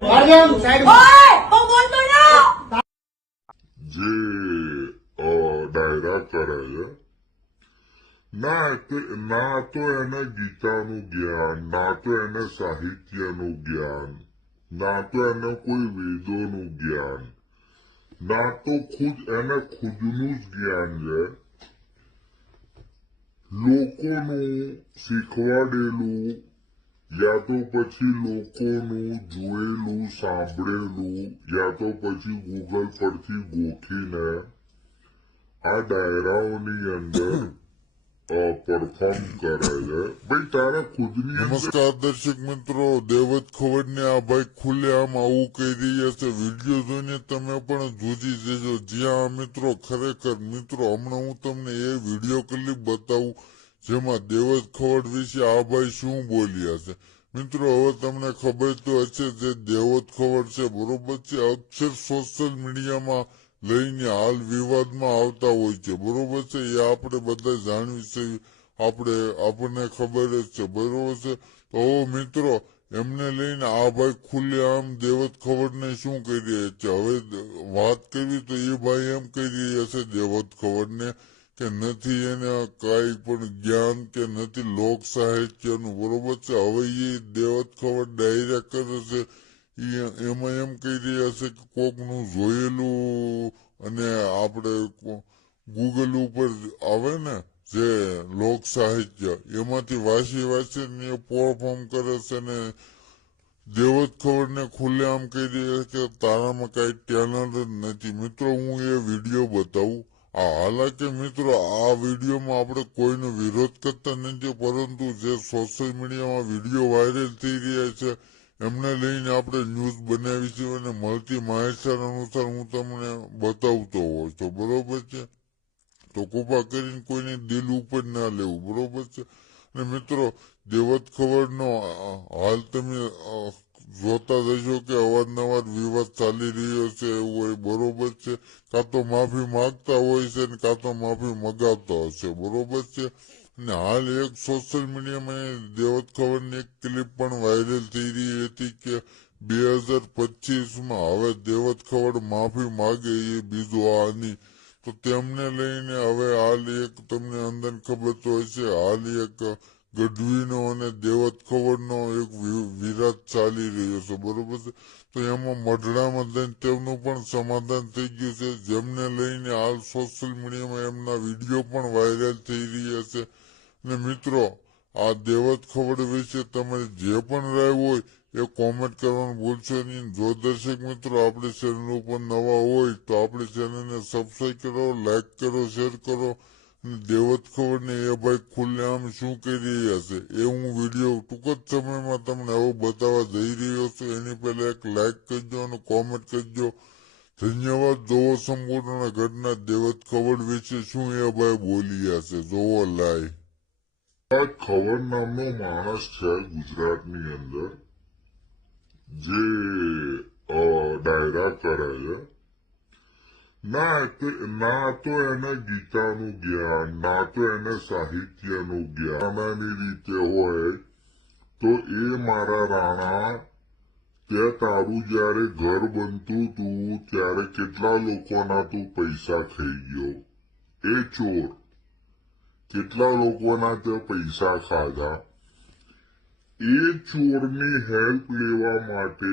જે ડાયરા કરે છે ના તો એને ગીતાનું જ્ઞાન, ના તો એને સાહિત્યનું જ્ઞાન, ના તો એને કોઈ વેદોનું જ્ઞાન, ના તો એને ખુદનું જ જ્ઞાન છે. લોકોનું શીખવાડેલું યા તો પછી લોકોનું જોયેલું સાંભળેલું યા તો પછી ગૂગલ પરથી ગોખીને આ ડાયરાઓની અંદર પરફોર્મ કરે છે. ભાઈ તારા ખુદની નમસ્કાર દર્શક મિત્રો, દેવત ખવડ ને આ ભાઈ ખુલ્લે આમ આવું કહી રહ્યા છે. વિડીયો જોઈને તમે પણ જોજી જજો. જ્યાં મિત્રો ખરેખર મિત્રો હમણાં હું તમને એ વિડીયો ક્લિપ બતાવું જેમાં દેવત ખવડ વિશે આ ભાઈ શું બોલ્યા છે. મિત્રો હવે તમને ખબર તો હશે જે દેવત ખવડ છે બરોબર છે, અક્ષર સોશિયલ મીડિયામાં લઈને હાલ વિવાદમાં આવતા હોય છે બરોબર છે. એ આપણે બધા જાણવી છે, આપણને ખબર જ છે બરોબર છે. તો મિત્રો એમને લઈને આ ભાઈ ખુલ્લે આમ દેવત ખવડને શું કરી રહ્યા છે. હવે વાત કરવી તો એ ભાઈ એમ કહી રહ્યા છે દેવત ખવડને કે નથી એને કઈ પણ જ્ઞાન કે નથી લોક સાહિત્યનું બરોબર છે. હવે એ દેવત ખવડ ડાયરેક્ટ કરે છે એમાં એમ કહી રહ્યા છે કે કોકનું જોયેલું અને આપણે ગૂગલ ઉપર આવે ને જે લોક સાહિત્ય એમાંથી વાંચી ને પરફોર્મ કરે છે ને દેવત ખવડ ને ખુલ્લે આમ કહી રહ્યા કે તારામાં કઈ ટેલેન્ટ જ નથી. મિત્રો હું એ વિડીયો બતાવું. હાલાકી મિત્રો આ વિડીયોમાં આપણે કોઈનો વિરોધ કરતા નથી, પરંતુ જે સોશિયલ મીડિયામાં વિડીયો વાયરલ થઈ રહ્યા છે એમને લઈને આપણે ન્યૂઝ બનાવી છે અને મળતી માહિતી અનુસાર હું તમને બતાવતો હોઉં છું બરોબર છે. તો કૃપા કરીને કોઈને દિલ ઉપર ના લેવું બરોબર છે. અને મિત્રો દેવત ખવડ નો હાલ તમે જોતા જશો કે અવારનવાર વિવાદ ચાલી રહ્યો છે એવું હોય બરોબર છે. કાં તો માફી માંગતા હોય છે ને કાં તો માફી મગાવતા હશે બરોબર છે. અને હાલ એક સોશિયલ મીડિયામાં દેવત ખવડ ની એક ક્લિપ પણ વાયરલ થઈ રહી હતી કે 2025માં હવે દેવત ખવડ માફી માગે એ બીજું આની. તો તેમને લઈને હવે હાલ એક તમને અંદર ખબર તો હશે હાલ એક ગઢવીનો અને દેવત ખવડનો એક વિરાટ ચાલી રહ્યો છે બરોબર છે. તો એમાં મઢડામાં જઈને તેમનું પણ સમાધાન થઈ ગયું છે, જેમને લઈને હાલ સોશિયલ મીડિયામાં એમના વિડીયો પણ વાયરલ થઈ રહ્યા છે. અને મિત્રો આ દેવત ખવડ વિશે તમારે જે પણ રાય હોય એ કોમેન્ટ કરવાનું ભૂલશો નહીં. જો દર્શક મિત્રો આપણી ચેનલ ઉપર નવા હોય તો આપણી ચેનલને સબસ્ક્રાઈબ કરો, લાઈક કરો, શેર કરો. દેવત ખવડ ને એ ભાઈ ખુલ્લે આમ શું કરી રહ્યા છે એ હું વિડીયો ટૂંક જ સમયમાં તમને આવું બતાવવા જઈ રહ્યો છું. એની પહેલા એક લાઈક કરજો અને કોમેન્ટ કરજો. ધન્યવાદ. જોવો સંપૂર્ણ ઘટના દેવત ખવડ વિશે શું એ ભાઈ બોલ્યા છે. જોવો લાઈવ. ખવડ નામનો માણસ છે ગુજરાતની અંદર જે ડાયરા કરે છે. ના તો એને ગીતાનું જ્ઞાન, ના તો એને સાહિત્યનું જ્ઞાન. રાણાની રીતે હોય તો એ મારા રાણા તે તારું જયારે ઘર બનતું તું ત્યારે કેટલા લોકોના તું પૈસા ખાઈ ગયો. એ ચોર કેટલા લોકોના તે પૈસા ખાધા. એ ચોરની હેલ્પ લેવા માટે